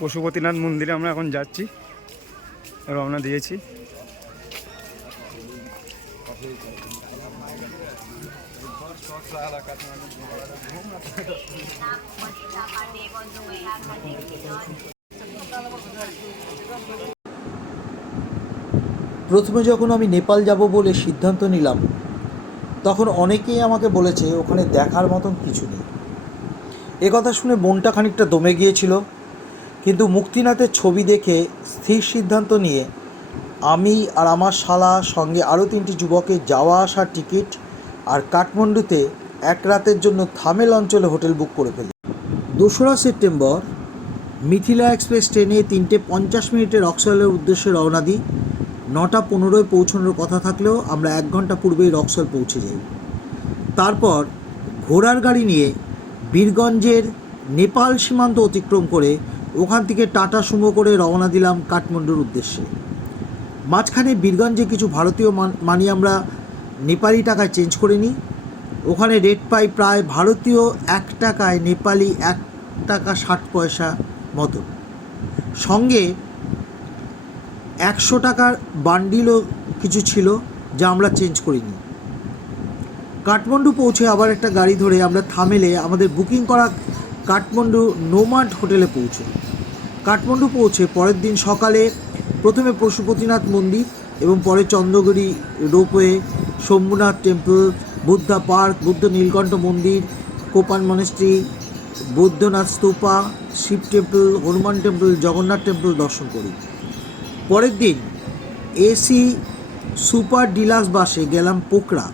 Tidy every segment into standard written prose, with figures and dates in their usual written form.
পশুপতিনাথ মন্দিরে আমরা এখন যাচ্ছি, রওনা দিয়েছি। প্রথমে যখন আমি নেপাল যাব বলে সিদ্ধান্ত নিলাম, তখন অনেকেই আমাকে বলেছে ওখানে দেখার মতন কিছু নেই। এ কথা শুনে মনটা খানিকটা দমে গিয়েছিল, কিন্তু মুক্তিনাথের ছবি দেখে স্থির সিদ্ধান্ত নিয়ে আমি আর আমার শালা সঙ্গে আরও 3টি যুবকের যাওয়া আসার টিকিট আর কাঠমান্ডুতে এক রাতের জন্য থামেল অঞ্চলে হোটেল বুক করে ফেলি। 2রা সেপ্টেম্বর মিথিলা এক্সপ্রেস ট্রেনে 3:50 রক্সলের উদ্দেশ্যে রওনা দিই। 9:15 পৌঁছানোর কথা থাকলেও আমরা 1 ঘন্টা পূর্বেই রক্সল পৌঁছে যাই। তারপর ঘোড়ার গাড়ি নিয়ে বীরগঞ্জের নেপাল সীমান্ত অতিক্রম করে ওখান থেকে টাটা সুমো করে রওনা দিলাম কাঠমান্ডুর উদ্দেশ্যে। মাঝখানে বীরগঞ্জে কিছু ভারতীয় মানি আমরা নেপালি টাকায় চেঞ্জ করে নিই। ওখানে রেট পাই প্রায় ভারতীয় 1 টাকায় নেপালি 1 টাকা 60 পয়সা মতো। সঙ্গে 100 টাকার বান্ডিলও কিছু ছিল, যা আমরা চেঞ্জ করিনি। কাঠমান্ডু পৌঁছে আবার একটা গাড়ি ধরে আমরা থামেলে আমাদের বুকিং করা কাঠমান্ডু নোমাড হোটেলে পৌঁছে। কাঠমান্ডু পৌঁছে পরের দিন সকালে প্রথমে পশুপতিনাথ মন্দির এবং পরে Chandragiri ropeway, Shambhunath temple, Buddha park, Buddha Nilkantha মন্দির, Kopan monastery, Boudhanath stupa, Shiva temple, Hanuman temple, Jagannath temple দর্শন করি। পরের দিন এসি সুপার ডিলাক্স বাসে গেলাম পোকরা।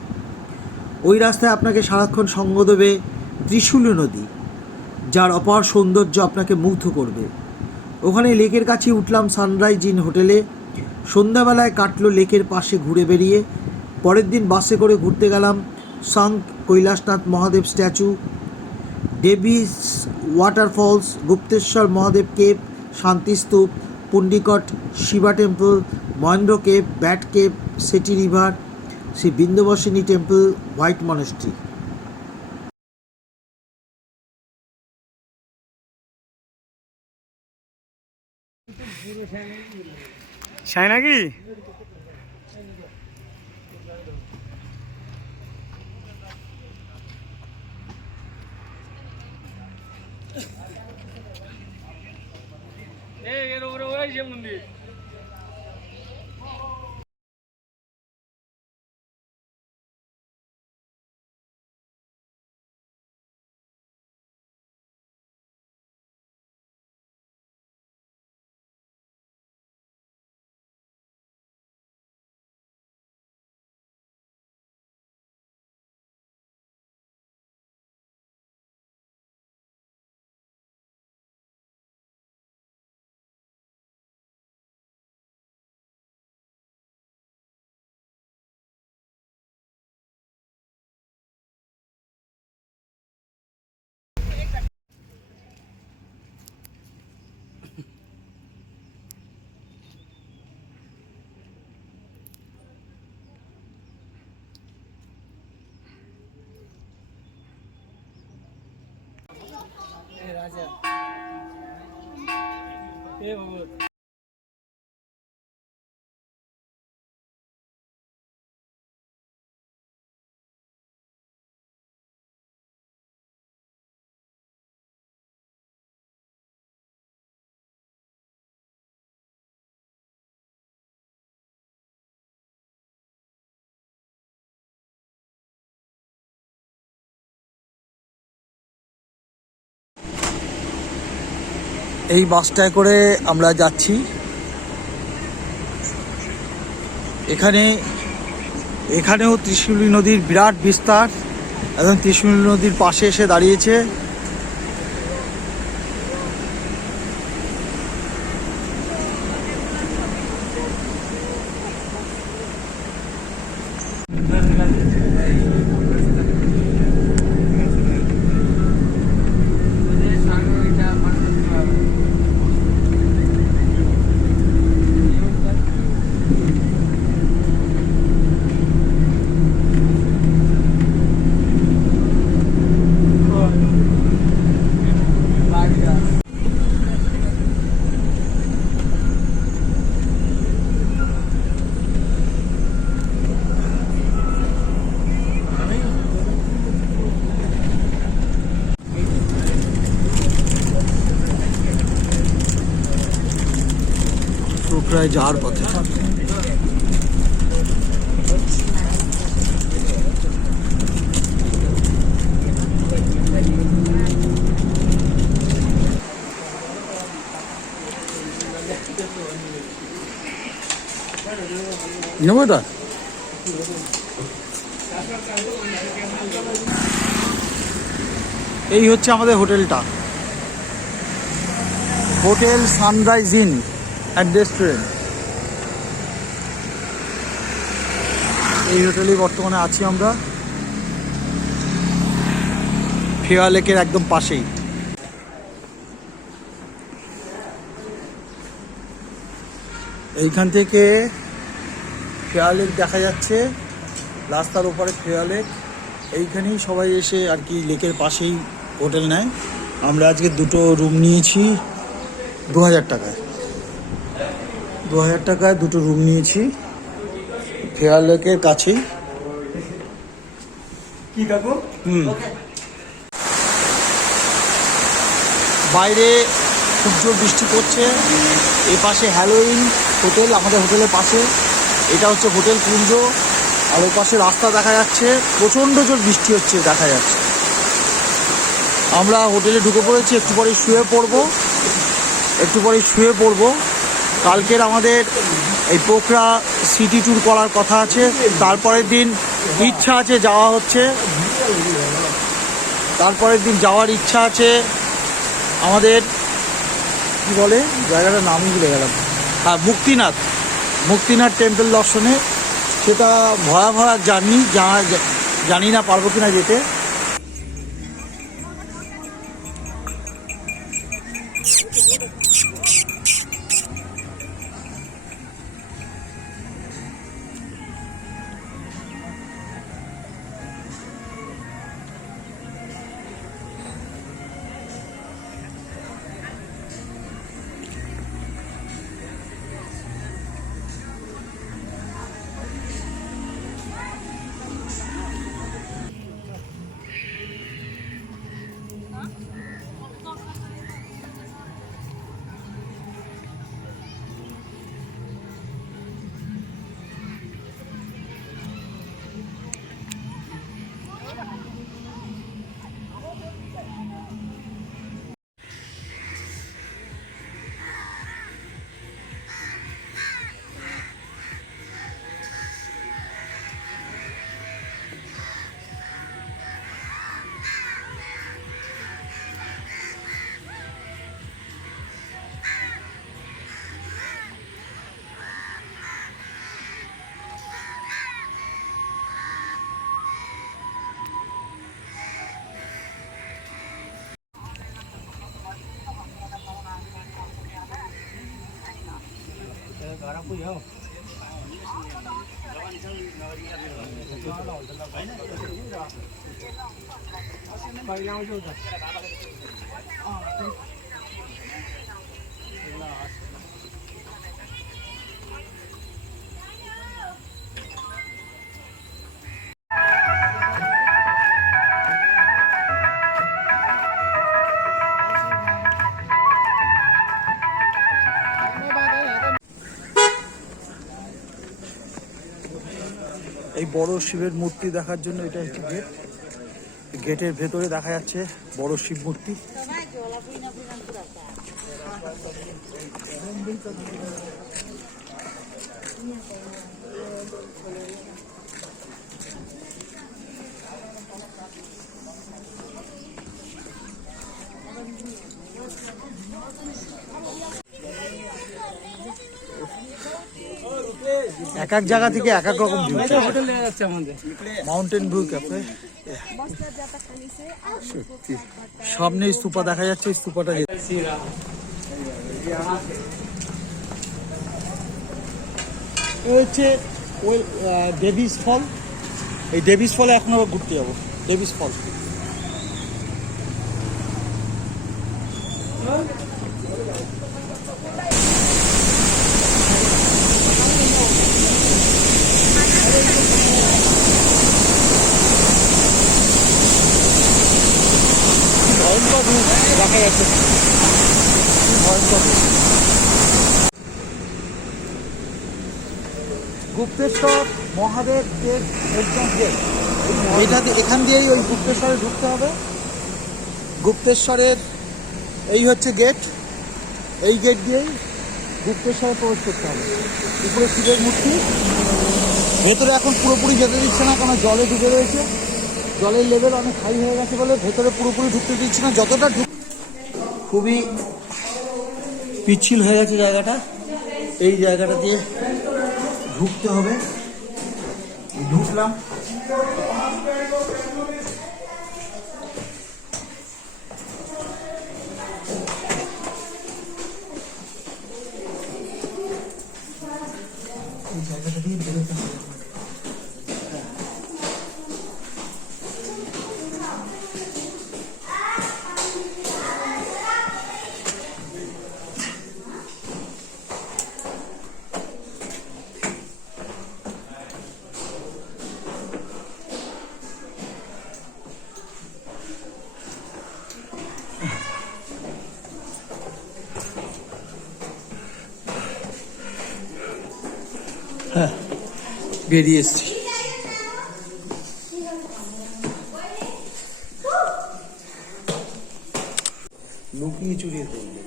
ওই রাস্তায় আপনাকে সারাক্ষণ সঙ্গ দেবে ত্রিশূলী নদী, যার অপার সৌন্দর্য আপনাকে মুগ্ধ করবে। ওখানে লেকের কাছে উঠলাম সানরাইজ ইন হোটেলে। সন্ধ্যাবেলায় কাটলো লেকের পাশে ঘুরে বেরিয়ে। পরের দিন বাসে করে ঘুরতে গেলাম Sanga Kailashnath Mahadev statue, Davis waterfalls, Gupteshwar Mahadev cave, Shantistupa, Pumdikot Shiva temple, Mahendra cave, bat cave, Seti river, Shri Bindabasini temple, white monastery. সাই নাকি মন্দির রাজা এ ভগত। এই বাসটায় করে আমরা যাচ্ছি। এখানেও ত্রিশূলী নদীর বিরাট বিস্তার এবং ত্রিশূলী নদীর পাশে এসে দাঁড়িয়েছে। রাস্তায় যাওয়ার পথে। নেবো এটা? এই হচ্ছে আমাদের হোটেলটা, hotel sunrise in and restaurant. এই হোটেলেই বর্তমানে আছি আমরা, ফেয়ার লেকের একদম পাশেই। এইখান থেকে ফেয়ার লেক দেখা যাচ্ছে, রাস্তার ওপারে ফেয়ার লেক। এইখানেই সবাই এসে আর কি লেকের পাশেই হোটেল নেয়। আমরা আজকে দুটো রুম নিয়েছি 2000 টাকায়। 2000 টাকায় দুটো রুম নিয়েছি ফেয়ার লেকের কাছেই। কি কাকু? বাইরে খুব জোর বৃষ্টি পড়ছে। এ পাশে হ্যালোইন হোটেল, আমাদের হোটেলের পাশে। এটা হচ্ছে হোটেল কুঞ্জ, আর ও পাশে রাস্তা দেখা যাচ্ছে, প্রচণ্ড জোর বৃষ্টি হচ্ছে দেখা যাচ্ছে। আমরা হোটেলে ঢুকে পড়েছি, একটু পরেই শুয়ে পড়বো। কালকের আমাদের এই পোখরা সিটি ট্যুর করার কথা আছে, তারপরের দিন ইচ্ছা আছে যাওয়ার ইচ্ছা আছে আমাদের। কি বলে জায়গাটার নামই ভুলে গেলাম, হ্যাঁ মুক্তিনাথ টেম্পল দর্শনে। সেটা ভয়াবহ জার্নি, জানি না পারবো কিনা যেতে। এই বড় শিবের মূর্তি দেখার জন্য এটা হচ্ছে গেট। গেটের ভেতরে দেখা যাচ্ছে বড় শিব মূর্তি। এক এক জায়গা থেকে এক এক রকম ভিউ। Mountain view cafe. সত্যি সামনে স্তূপা দেখা যাচ্ছে, স্তূপাটা হচ্ছে ওই ডেভিস ফল। এই ডেভিস ফলে এখন আবার ঘুরতে যাবো, ডেভিস ফল। দেখা যাচ্ছে ভয়ঙ্কর। Gupteshwar Mahadev exam gate. এখান দিয়েই ওই গুপ্তেশ্বরে ঢুকতে হবে। গুপ্তেশ্বরের এই হচ্ছে গেট, এই গেট দিয়েই গুপ্তেশ্বরে প্রবেশ করতে হবে। উপরে শিবের মূর্তি, ভেতরে এখন পুরোপুরি যেতে দিচ্ছে না, কারণ জলে ডুবে রয়েছে, জলের লেভেল অনেক হাই হয়ে গেছে বলে ভেতরে পুরোপুরি ঢুকতে দিচ্ছে না। যতটা খুবই পিচ্ছিল হয়ে গেছে জায়গাটা, এই জায়গাটা দিয়ে ঢুকতে হবে। ঢুকলাম, এই জায়গাটা দিয়ে বেরোতে হবে। হ্যাঁ, বেরিয়ে এসছি। লুকিয়ে চুরিয়ে করবে।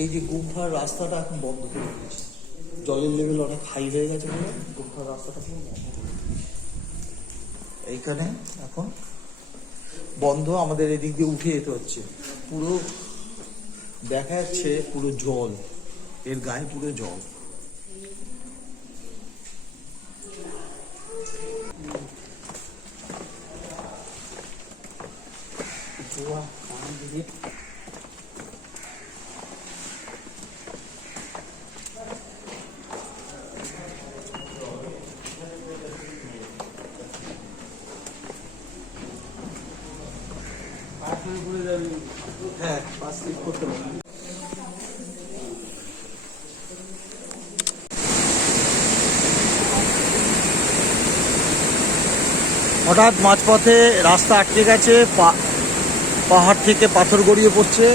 এই যে গুম্ফার রাস্তাটা এখন বন্ধ করে দিয়েছে, জলের লেভেল অনেক হাই হয়ে গেছে বলে গুম্ফার রাস্তাটা পুরো বন্ধ করে দিয়েছে। এইখানে এখন বন্ধ, আমাদের এদিক দিয়ে উঠে যেতে হচ্ছে। পুরো দেখা যাচ্ছে পুরো জল, এর গায়ে পুরো জল। হ্যাঁ, পাস করতে পারবো। হঠাৎ মাঝপথে রাস্তা আটকে গেছে, পাহাড় থেকে পাথর গড়িয়ে পড়ছে,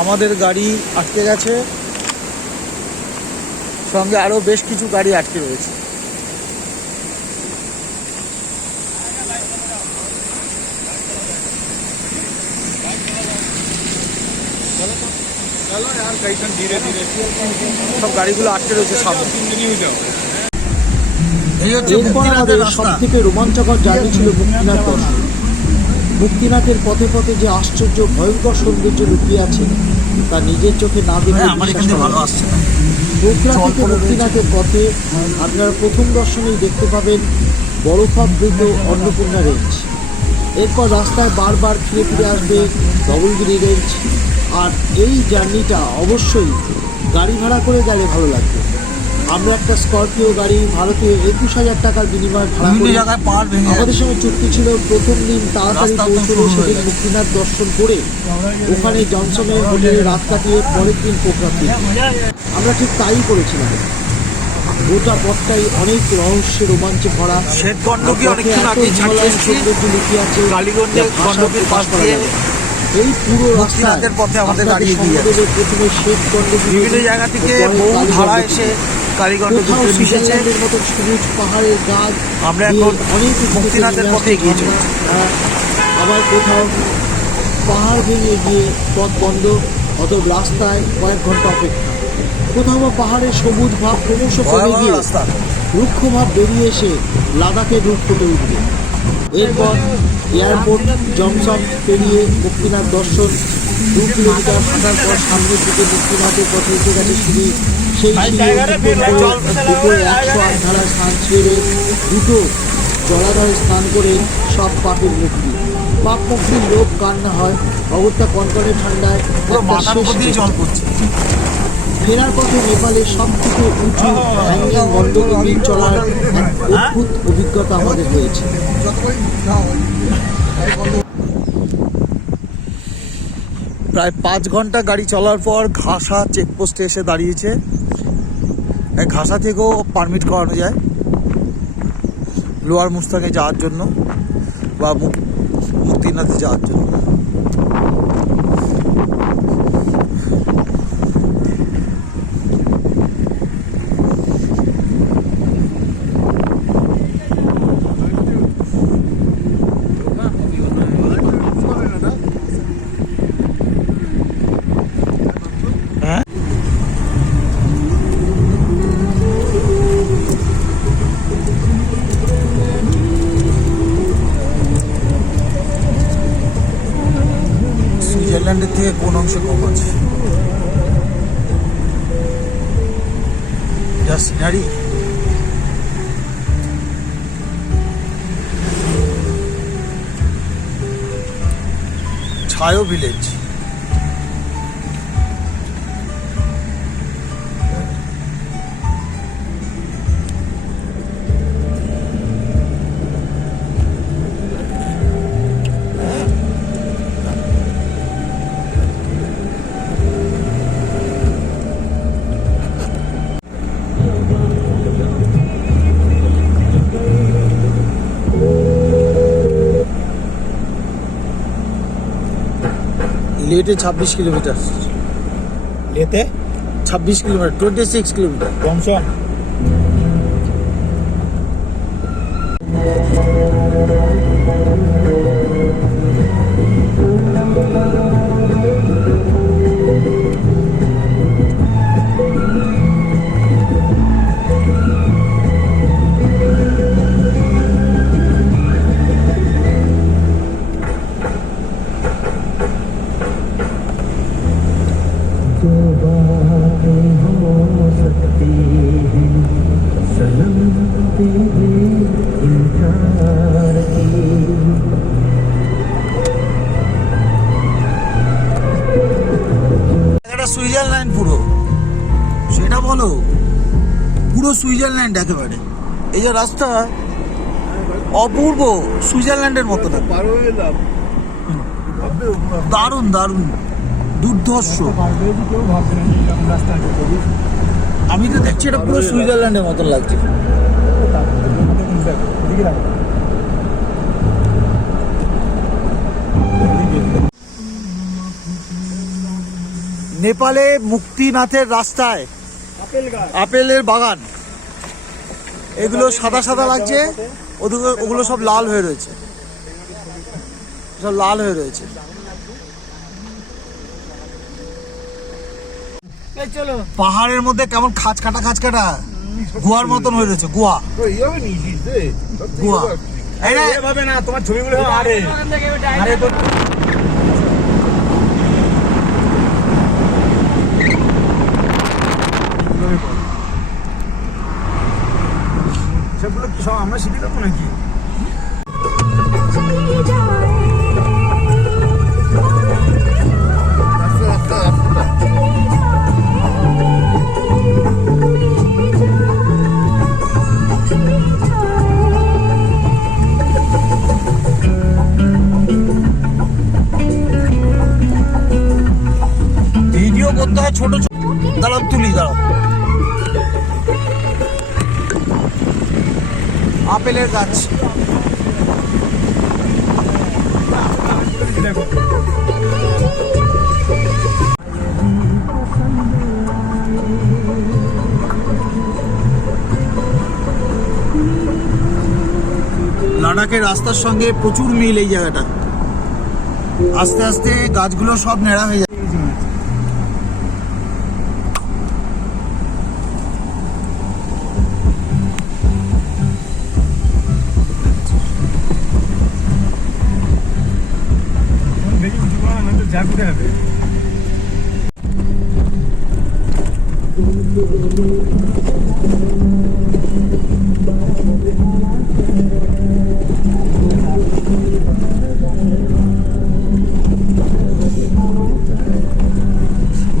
আমাদের গাড়ি আটকে গেছে, সঙ্গে আরো বেশ কিছু গাড়ি আটকে রয়েছে। সব গাড়িগুলো আটকে রয়েছে সামনে। এরপর আমাদের সব থেকে রোমাঞ্চকর জার্নি ছিল মুক্তিনাথ দর্শন। মুক্তিনাথের পথে পথে যে আশ্চর্য ভয়ঙ্কর সৌন্দর্য লুকিয়ে আছে তা নিজের চোখে না দেখে বোকরা থেকে মুক্তিনাথের পথে আপনারা প্রথম দর্শনেই দেখতে পাবেন বরফাবৃত অন্নপূর্ণা রেঞ্জ। এরপর রাস্তায় বারবার ফিরে ফিরে আসবে ধবলগিরি রেঞ্জ। আর এই জার্নিটা অবশ্যই গাড়ি ভাড়া করে গেলে ভালো লাগবে। আমরা একটা স্করপিও গাড়ি ভারতীয় 21,000 টাকার বিনিময়ে ভাড়া করি। আমাদের সঙ্গে চুক্তি ছিল প্রথম দিন তাড়াতাড়ি পৌঁছলে সেদিন মুক্তিনাথ দর্শন করে ওখানে জনসনের হোটেলে রাত কাটিয়ে পরের দিন পোখরা ফিরব। আমরা ঠিক তাই করেছিলাম। গোটা পথটাই অনেক রহস্যে রোমাঞ্চে ভরা। লুকিয়ে আছে এই পুরো রাস্তার পথে আমাদের গাড়ি প্রথমে শ্বেত গণ্ডকী, বিভিন্ন জায়গা থেকে বহু ধারা এসে কালীগণ্ডের মতো সবুজ পাহাড়ের গাছ, আমরা এখন অনেক মুক্তিনাথের পথে এগিয়ে চলেছি। আবার কোথাও পাহাড় ভেঙে গিয়ে পথ বন্ধ, অতএব রাস্তায় কয়েক ঘন্টা অপেক্ষা। কোথাও বা পাহাড়ের সবুজ ভাব ক্রমশ কমে গিয়ে রুক্ষ ভাব বেরিয়ে এসে লাদাখের রূপ ফুটে উঠবে। এরপর এয়ারপোর্ট জংশন পেরিয়ে মুক্তিনাথ দর্শন 2 কিলোমিটার হাঁটার পর সামনের দিকে মুক্তিনাথের পথে এসে গেছে সিঁড়ি। সেই উপরে 108 ধারায় স্নান ছেড়ে দুটো জলাধারে স্নান করে সব পাপের মুক্তি। পাপ মুক্তির লোক কান্না হয়, অগত্যা কনকনে ঠান্ডায় জল পড়ছে। ফেরার পথে নেপালের সব থেকে উঁচু হ্যাঙ্গিং গণ্ডকী চলার এক অদ্ভুত অভিজ্ঞতা আমাদের হয়েছে। প্রায় 5 ঘন্টা গাড়ি চলার পর ঘাসা চেকপোস্টে এসে দাঁড়িয়েছে। ঘাসা থেকেও পারমিট করানো যায় লোয়ার মুস্তাঙে যাওয়ার জন্য বা মুক্তিনাথে যাওয়ার জন্য। সুইজারল্যান্ডের থেকে কোন অংশে কম আছে? যা সিনারি, ছায়ো ভিলেজ। লেটে 26 কিলোমিটার, লেতে 26 কিলোমিটার, 26 কিলোমিটার। কমসম। এটা সুইজারল্যান্ড পুরো, সেটা বলো, পুরো সুইজারল্যান্ড একেবারে। এই যে রাস্তা অপূর্ব, সুইজারল্যান্ডের মতো না, দারুণ দারুণ, দুর্ধর্ষ। আমি তো দেখছি এটা পুরো সুইজারল্যান্ডের মতন লাগছে। নেপালে মুক্তিনাথের রাস্তায় আপেলের বাগান, এগুলো সাদা সাদা লাগছে, ওগুলো সব লাল হয়ে রয়েছে, সব লাল হয়ে রয়েছে। পাহাড়ের মধ্যে কেমন খাঁচ কাটা গুহার মতন হয়ে রয়েছে, গুহা গুহা। এভাবে না, তোমার ছবিগুলো আরে সেগুলো কি সব আমরা শিখে দেবো নাকি? ভিডিও করতে হয় ছোট ছোট, দাঁড়াও তুলি, দাঁড়াও। আপেলের গাছ, লাদাখের রাস্তার সঙ্গে প্রচুর মিল এই জায়গাটা। আস্তে আস্তে গাছগুলো সব নেড়া হয়ে যায়। যা করে হবে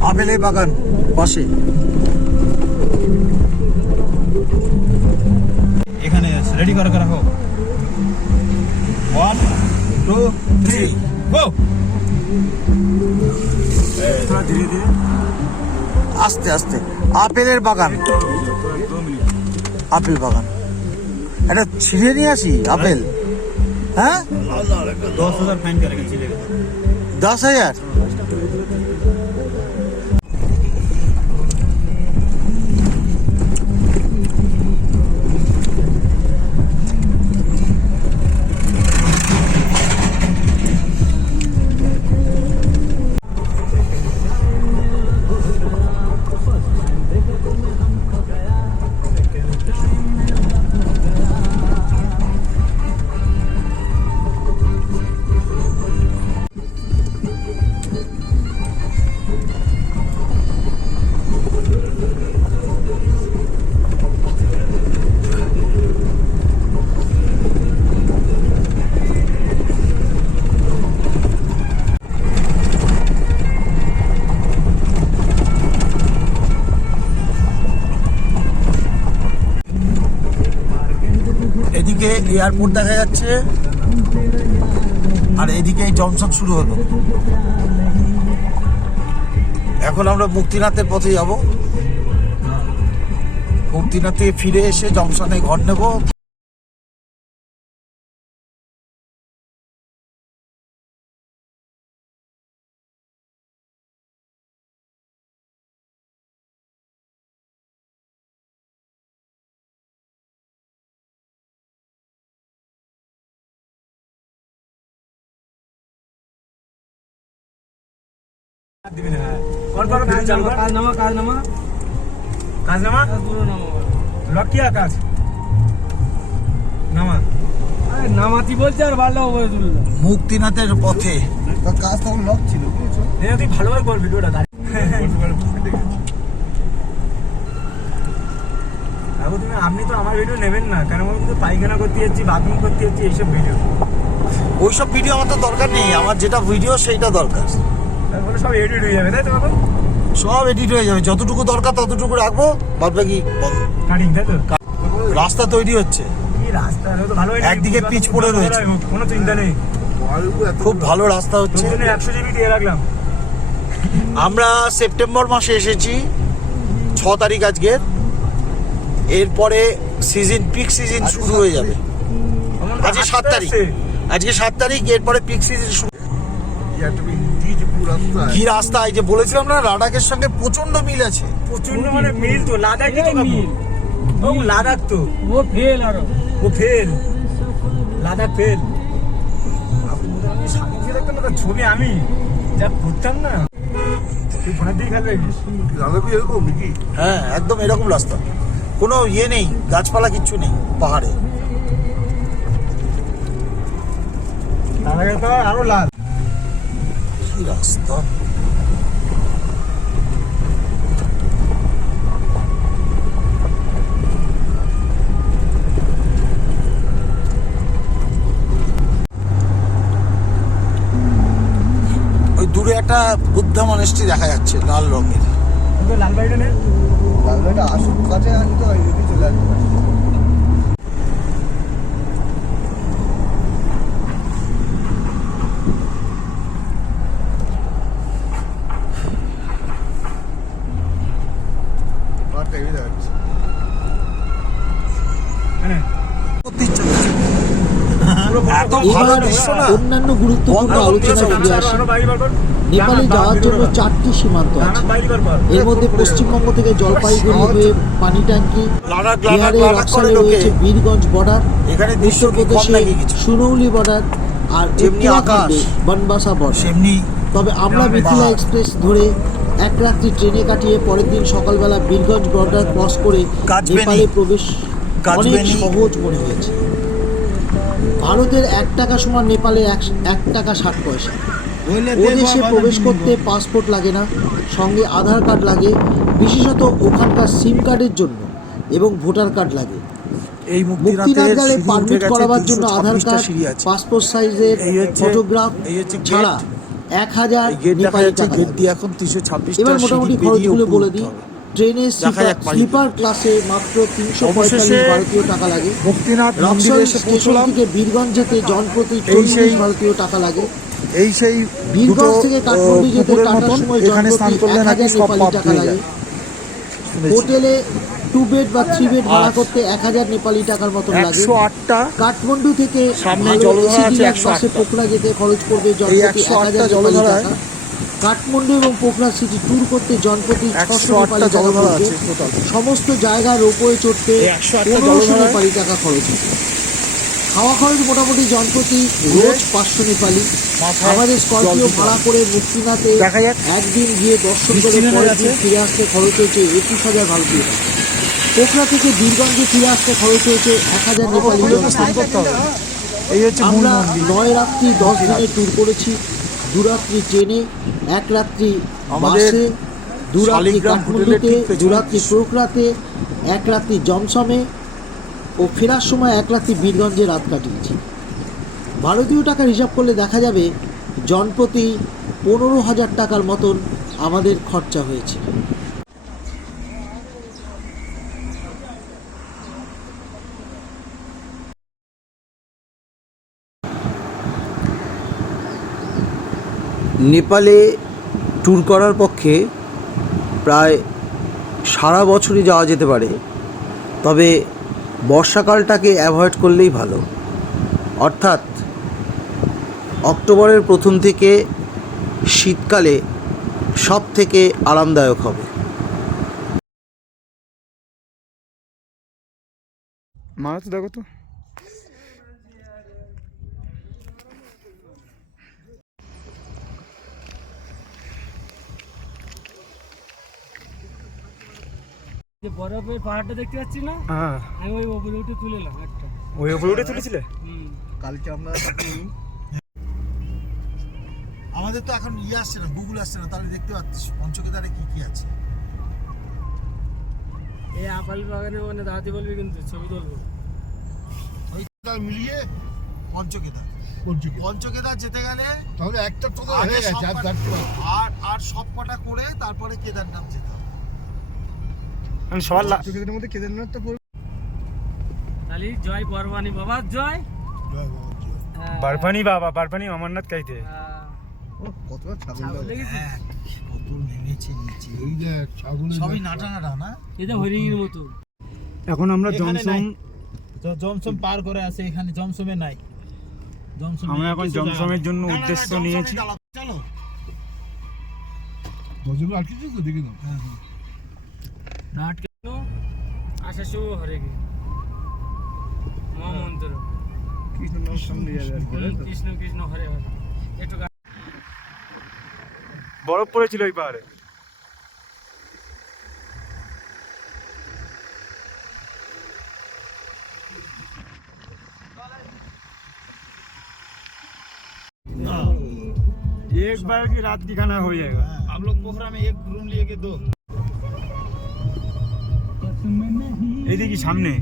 আপেলের বাগান পাশে। এখানে রেডি করা হোক। 1 2 3 গো। ধীরে ধীরে আস্তে আস্তে। আপেলের বাগান, আপেল বাগান। এটা ছিঁড়ে নিয়ে আসি আপেল। হ্যাঁ 10,000 फाइन करेगा चलेगा। 10,000। ওদিকে এয়ারপোর্ট দেখা যাচ্ছে, আর এদিকে জংশন শুরু হলো। এখন আমরা মুক্তিনাথের পথে যাব। মুক্তিনাথ থেকে ফিরে এসে জংশনে ঘর নেব। মুক্তিনাথের পথে কাজ তখন লক ছিল, তুই ভালোভাবে কর ভিডিওটা। আপনি তো আমার ভিডিও নেবেন না, কারণ আমি কিন্তু পায়খানা করতে যাচ্ছি, বাথরুম করতে যাচ্ছি, এইসব ভিডিও। ওইসব ভিডিও আমার তো দরকার নেই, আমার যেটা ভিডিও সেইটা দরকার। তারপরে সব এডিট হয়ে যাবে, তাই তো বাবা? সব এডিট হয়ে যাবে, যতটুকু দরকার ততটুকু রাখবো, বাদ বাকি বন্ধ। কাটিং, তাই তো? রাস্তা তৈরি হচ্ছে, কি রাস্তা, তো ভালো হয়নি। একদিকে পিচ পড়ে রয়েছে, কোনো চিন্তা নেই, খুব ভালো রাস্তা হচ্ছে। 100 জিবি দিয়ে রাখলাম। আমরা সেপ্টেম্বর মাসে এসেছি, 6 তারিখ আজকের। এরপরে সিজন, পিক সিজন শুরু হয়ে যাবে। আজকে 7 তারিখ, আজকে 7 তারিখ, এরপরে পিক সিজন শুরু। কি রাস্তা, এই যে বলেছিলাম না, লাদাখের সঙ্গে প্রচন্ড মিল আছে। প্রচন্ড মানে মিল তো, লাদাখই তো মিল। ও লাদাখ তো, ও ফেল আরো, ও ফেল, লাদাখ ফেল। আমি সামনে গিয়ে দেখতাম না ছবি, আমি যা করতাম না। তুই ফোনের দিকে খেয়াল রাখিস। লাদাখি এরকম নাকি? হ্যাঁ, একদম এরকম রাস্তা, কোনো ইয়ে নেই, গাছপালা কিচ্ছু নেই পাহাড়ে। লাদাখের তো আরো লাল। কি রাস্তা, ওই দূরে একটা বুদ্ধা মনেস্ট্রি দেখা যাচ্ছে লাল রঙের। কিন্তু লাল বাড়িটা নেই। লালবাইটা আসুক, কাছে আসি তো এদিকে চলে আসবে। পার্কটা এগিয়ে যাচ্ছে। মানে করতে ইচ্ছা করছে। এত ভালো এবার দৃশ্য না, অন্যান্য গুরুত্বপূর্ণ আলোচনায় ফিরে আসি। নেপালে যাওয়ার জন্য 4টি সীমান্ত আছে। এর মধ্যে পশ্চিমবঙ্গ থেকে জলপাইগুড়ি হয়ে পানিট্যাঙ্কি, লাদাখ বিহারে লাদাখ করে রক্সালে লোকে। রয়েছে বীরগঞ্জ বর্ডার, এখানে দৃশ্য কি কম উত্তরপ্রদেশে নাকি কিছু? সুনৌলি বর্ডার, আর যেমনি আকাশ, উত্তরাখণ্ডে বনবাসা বর্ডার। সেমনি তবে আমরা মিথিলা পাহাড়। এক্সপ্রেস ধরে এক রাত্রি ট্রেনে কাটিয়ে পরের দিন সকালবেলা বীরগঞ্জ বর্ডার ক্রস করে কাজবেনি। নেপালে প্রবেশ অনেক কাজবেনি। সহজ মনে হয়েছে। ভারতের 1 টাকা সমান নেপালে 1 টাকা 60 পয়সা। ও দেশে প্রবেশ করতে পাসপোর্ট লাগে না, সঙ্গে আধার কার্ড লাগে, বিশেষত ওখানকার সিম কার্ডের জন্য, এবং ভোটার কার্ড লাগে। এই মুক্তিনাথ মুক্তিনাথের গেলে সিঁড়ি উঠে পারমিট গেছে, করাবার জন্য আধার 326টা কার্ড, সিঁড়ি আছে। পাসপোর্ট সাইজের এই হচ্ছে- ফটোগ্রাফ এই হচ্ছে গেট। ছাড়া 1000 এই গেট দেখা নেপালি যাচ্ছে, টাকা গেট লাগে। দিয়ে এখন 326টা এবার সিঁড়ি মোটামুটি পেরিয়ে খরচগুলো উপরে বলে উঠতে দিই। হবে। ট্রেনের দেখা যাক পারি স্লিপার ক্লাসে মাত্র 345 অবশেষে ভারতীয় টাকা লাগে। মুক্তিনাথ রক্সল মন্দিরে এসে স্টেশন পৌঁছলাম। থেকে বীরগঞ্জ যেতে জনপ্রতি এই সেই 40 ভারতীয় টাকা লাগে। এই সেই দুটো বীরগঞ্জ থেকে কাঠমান্ডু যেতে পুকুরের টাটার মতন, সময় এখানে স্নান জনপ্রতি করলে নাকি 1000 সব নেপালি পাপ টাকা ধুয়ে লাগে। যায়। শুনেছি। হোটেলে 2 বেড বা 3 বেড ভাড়া আর করতে 1000 নেপালি টাকার মতন লাগে। 108টা কাঠমান্ডু থেকে সামনে ভালো জলধারা AC আছে, ডিলাক্স বাসে 108টা। পোখরা যেতে খরচ পড়বে এই জনপ্রতি 108টা 1000 নেপালি জলধারায় টাকা। কাঠমান্ডু এবং পোখরা সিটি ট্যুর করতে জনপ্রতি 600 108টা নেপালি টাকা জলধারা পড়বে। আছে টোটাল। সমস্ত জায়গার রোপওয়ে চড়তে এই 108টা 1500 জলধারায় নেপালি টাকা খরচ হবে। খাওয়া খরচ মোটামুটি জনপ্রতি রোজ 500 নেপালি। মাথায় আমাদের স্করপিও জল দিতে ভাড়া হবে। করে মুক্তিনাথে দেখা যাক। একদিন গিয়ে দর্শন বৃষ্টি করে নেমে পরের গেছে। দিন ফিরে আসতে খরচ হয়েছে 21,000 ভারতীয় টাকা। পোখরা থেকে বীরগঞ্জে ফিরে আসতে খরচ হয়েছে 1000 নেপালি স্নান টাকা। করতে হবে। এই হচ্ছে মূল আমরা মন্দির। 9 রাত্রি 10 দিনের ট্যুর করেছি। 2 রাত্রি ট্রেনে, 1 রাত্রি আমাদের বাসে, 2 রাত্রি শালিগ্রাম হোটেলের কাঠমান্ডুতে, ঠিক পেছনে 2 রাত্রি পোখরাতে, 1 রাত্রি জমসমে ও ফেরার সময় 1 রাত্রি বীরগঞ্জে রাত কাটিয়েছি। ভারতীয় টাকার হিসাব করলে দেখা যাবে জনপ্রতি 15,000 টাকার মতন আমাদের খরচা হয়েছে। নেপালে ট্যুর করার পক্ষে প্রায় সারা বছরই যাওয়া যেতে পারে, তবে বর্ষাকালটাকে অ্যাভয়েড করলেই ভালো। অর্থাৎ অক্টোবরের প্রথম থেকে শীতকালে সব থেকে আরামদায়ক হবে। মারা তো দেখো তো, যে বরফের পাহাড়টা দেখতে পাচ্ছি না, হ্যাঁ আমি ওই উপরে উঠে তুলেলাম একটা। ওই উপরে উঠে তুলেছিলে? কালকে আমরা আমাদের তো এখন আসছে না, গুগল আসছে না, তাহলে দেখতে পাচ্ছিস পঞ্চকেদারে কি কি আছে। এই আপেল বাগানে ওখানে দাঁড়াতে বলবি, কিন্তু ছবি তুলবো। মিলিয়ে পঞ্চকেদার, পঞ্চকেদার যেতে গেলে তাহলে একটা তো আগে হয়ে গেছে, আর সব চারটে আর সব কটা করে তারপরে কেদারনাথ যেতে হবে। আমি সবার চোখের মধ্যে কেদারনাথ তো পড়বে। তাহলে জয় বরবানি বাবা জয়। হ্যাঁ, বারপানি বাবা, বারপানি অমরনাথ কাইতে। হ্যাঁ। কতটা ছাগল ছাগল দেখেছিস? হ্যাঁ, কত নেমেছে নিচে, এই দেখ ছাগল সবই নাটা নাটা না। এটা হরিণের মতো। এখন আমরা জমসম, জমসম পার করে আছে, এখানে জমসমে নাই। জমসম আমরা এখন জমসমের জন্য উদ্দেশ্য নিয়েছি। চলো গজল আর কিছু তো দেখি না। নাট কেন আশা শুভ হরে গে মহামন্ত্র কৃষ্ণ নাম সামনে যাবে। কৃষ্ণ কৃষ্ণ হরে হরে। একটু বরফ পড়েছিল ওই পাহাড়ে। एक बार की रात की खाना हो जाएगा। आप लोग पोखरा में एक रूम लिए के 2 এদিকে সামনে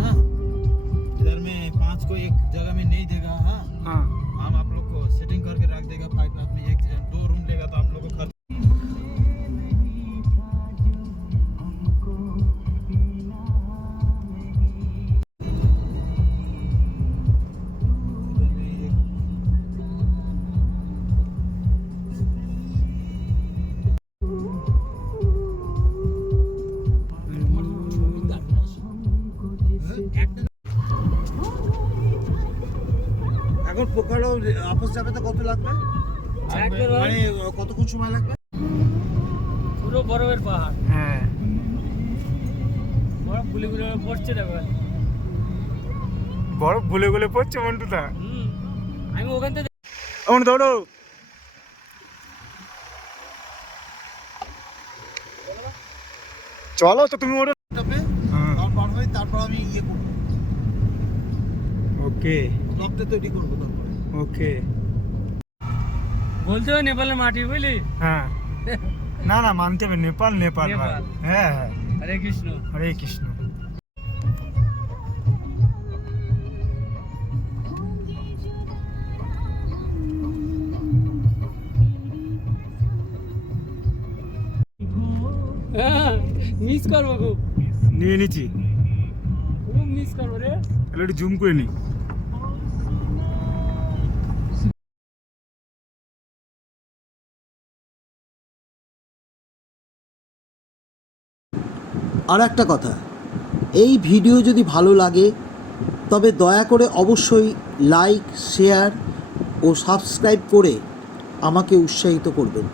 हाँ, इधर में 5 को एक जगह में नहीं देगा। हाँ, हाँ हम आप लोग को सेटिंग करके रख देगा। 5 लाख में एक 2 रूम लेगा तो आप लोग को खर्च। এখন পোকারও আপস যাবে তো কত লাগবে, মানে কতক্ষণ সময় লাগবে? পুরো বরফের পাহাড়, হ্যাঁ বরফ গুলি গুলি পড়ছে দেখো। বরফ গুলে গুলে পড়ছে মন্টুদা। আমি ওখান থেকে আমার দৌড়ো। চলো তো তুমি ওটা। তারপর হয়, তারপর আমি ইয়ে করবো, ওকে রক্তে তৈরি করবো তারপরে। ওকে বলতে হয় নেপালের মাটি বুঝলি। হ্যাঁ না না মানতে হবে, নেপাল নেপাল ভাই। নেপাল। হ্যাঁ হ্যাঁ হরে কৃষ্ণ। হরে কৃষ্ণ। মিস করবো খুব, নিয়ে নিচ্ছি, খুব মিস করবো রে। তাহলে একটু জুম করে নি। আর একটা কথা, এই ভিডিও যদি ভালো লাগে তবে দয়া করে অবশ্যই লাইক, শেয়ার ও সাবস্ক্রাইব করে আমাকে উৎসাহিত করবেন।